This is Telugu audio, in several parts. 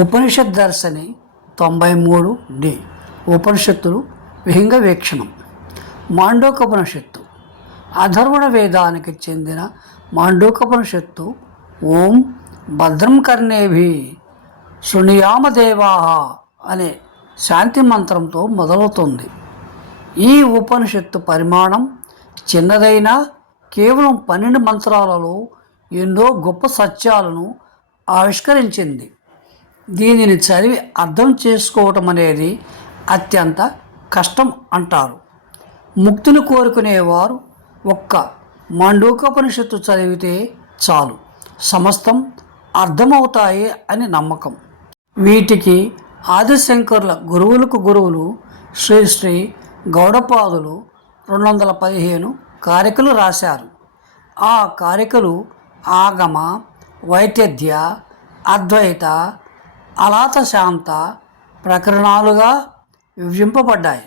ఉపనిషత్ దర్శని తొంభై మూడు డి. ఉపనిషత్తులు విహింగ వీక్షణం మాండోకపనిషత్తు. అధర్వణ వేదానికి చెందిన మాండోకపనిషత్తు ఓం భద్రం కర్ణేభి శృణుయామదేవా అనే శాంతి మంత్రంతో మొదలవుతుంది. ఈ ఉపనిషత్తు పరిమాణం చిన్నదైనా కేవలం పన్నెండు మంత్రాలలో ఎన్నో గొప్ప సత్యాలను ఆవిష్కరించింది. దీనిని చదివి అర్థం చేసుకోవటం అనేది అత్యంత కష్టం అంటారు. ముక్తిని కోరుకునేవారు ఒక్క మాండూకోపనిషత్తు చదివితే చాలు. సమస్తం అర్థమవుతాయి అని నమ్మకం. వీటికి ఆదిశంకరుల గురువులకు గురువులు శ్రీ శ్రీ గౌడపాదులు రెండు వందల పదిహేను కారికలు రాశారు. ఆ కారికలు ఆగమ వైద్య అద్వైత అలాత శాంత ప్రకరణాలుగా విభజింపబడ్డాయి.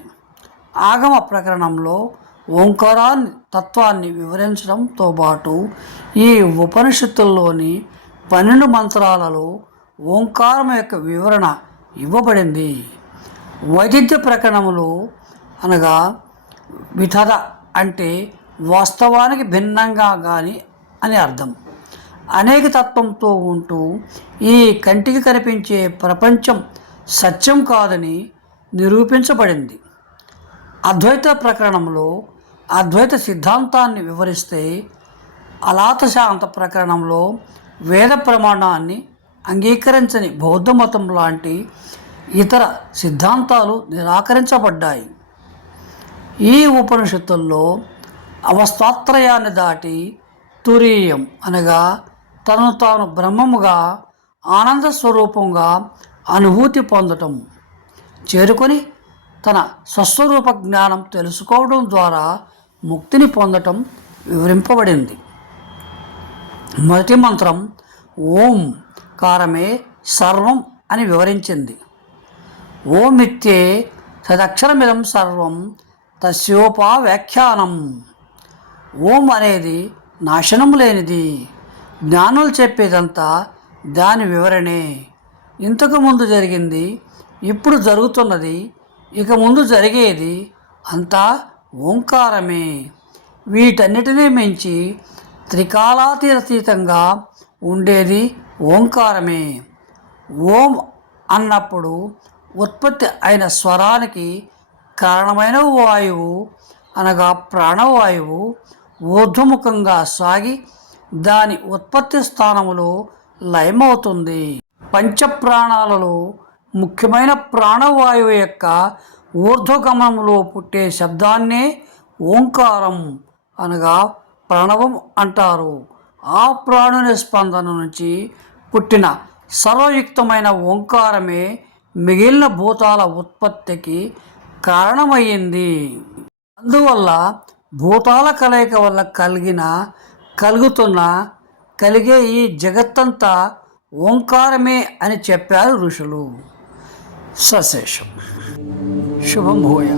ఆగమ ప్రకరణంలో ఓంకారాన్ని తత్వాన్ని వివరించడంతో పాటు ఈ ఉపనిషత్తుల్లోని పన్నెండు మంత్రాలలో ఓంకారం యొక్క వివరణ ఇవ్వబడింది. వైదిధ్య ప్రకరణములో అనగా విధద అంటే వాస్తవానికి భిన్నంగా కానీ అని అర్థం. అనేక తత్వంతో ఉంటూ ఈ కంటికి కనిపించే ప్రపంచం సత్యం కాదని నిరూపించబడింది. అద్వైత ప్రకరణంలో అద్వైత సిద్ధాంతాన్ని వివరిస్తే అలాత శాంత ప్రకరణంలో వేద ప్రమాణాన్ని అంగీకరించని బౌద్ధ మతం లాంటి ఇతర సిద్ధాంతాలు నిరాకరించబడ్డాయి. ఈ ఉపనిషత్తుల్లో అవస్థాత్రయాన్ని దాటి తురీయం అనగా తను తాను బ్రహ్మముగా ఆనంద స్వరూపంగా అనుభూతి పొందటం చేరుకొని తన స్వస్వరూప జ్ఞానం తెలుసుకోవడం ద్వారా ముక్తిని పొందటం వివరింపబడింది. మొదటి మంత్రం ఓం కారమే సర్వం అని వివరించింది. ఓమిత్యే సదక్షరమిదం సర్వం తస్యోపా వ్యాఖ్యానం. ఓం అనేది నాశనం లేనిది. జ్ఞానులు చెప్పేదంతా దాని వివరణే. ఇంతకు ముందు జరిగింది ఇప్పుడు జరుగుతున్నది ఇక ముందు జరిగేది అంతా ఓంకారమే. వీటన్నిటినీ మించి త్రికాలాతీతీతంగా ఉండేది ఓంకారమే. ఓం అన్నప్పుడు ఉత్పత్తి అయిన స్వరానికి కారణమైన వాయువు అనగా ప్రాణవాయువు ఊర్ధ్వముఖంగా సాగి దాని ఉత్పత్తి స్థానములో లయమవుతుంది. పంచప్రాణాలలో ముఖ్యమైన ప్రాణవాయువు యొక్క ఊర్ధ్వగమనంలో పుట్టే శబ్దాన్నే ఓంకారం అనగా ప్రణవం అంటారు. ఆ ప్రాణుని స్పందన నుంచి పుట్టిన సర్వయుక్తమైన ఓంకారమే మిగిలిన భూతాల ఉత్పత్తికి కారణమయ్యింది. అందువల్ల భూతాల కలయిక వల్ల కలిగిన కలుగుతున్న కలిగే ఈ జగత్తంతా ఓంకారమే అని చెప్పారు ఋషులు. సశేషం. శుభం భూయా.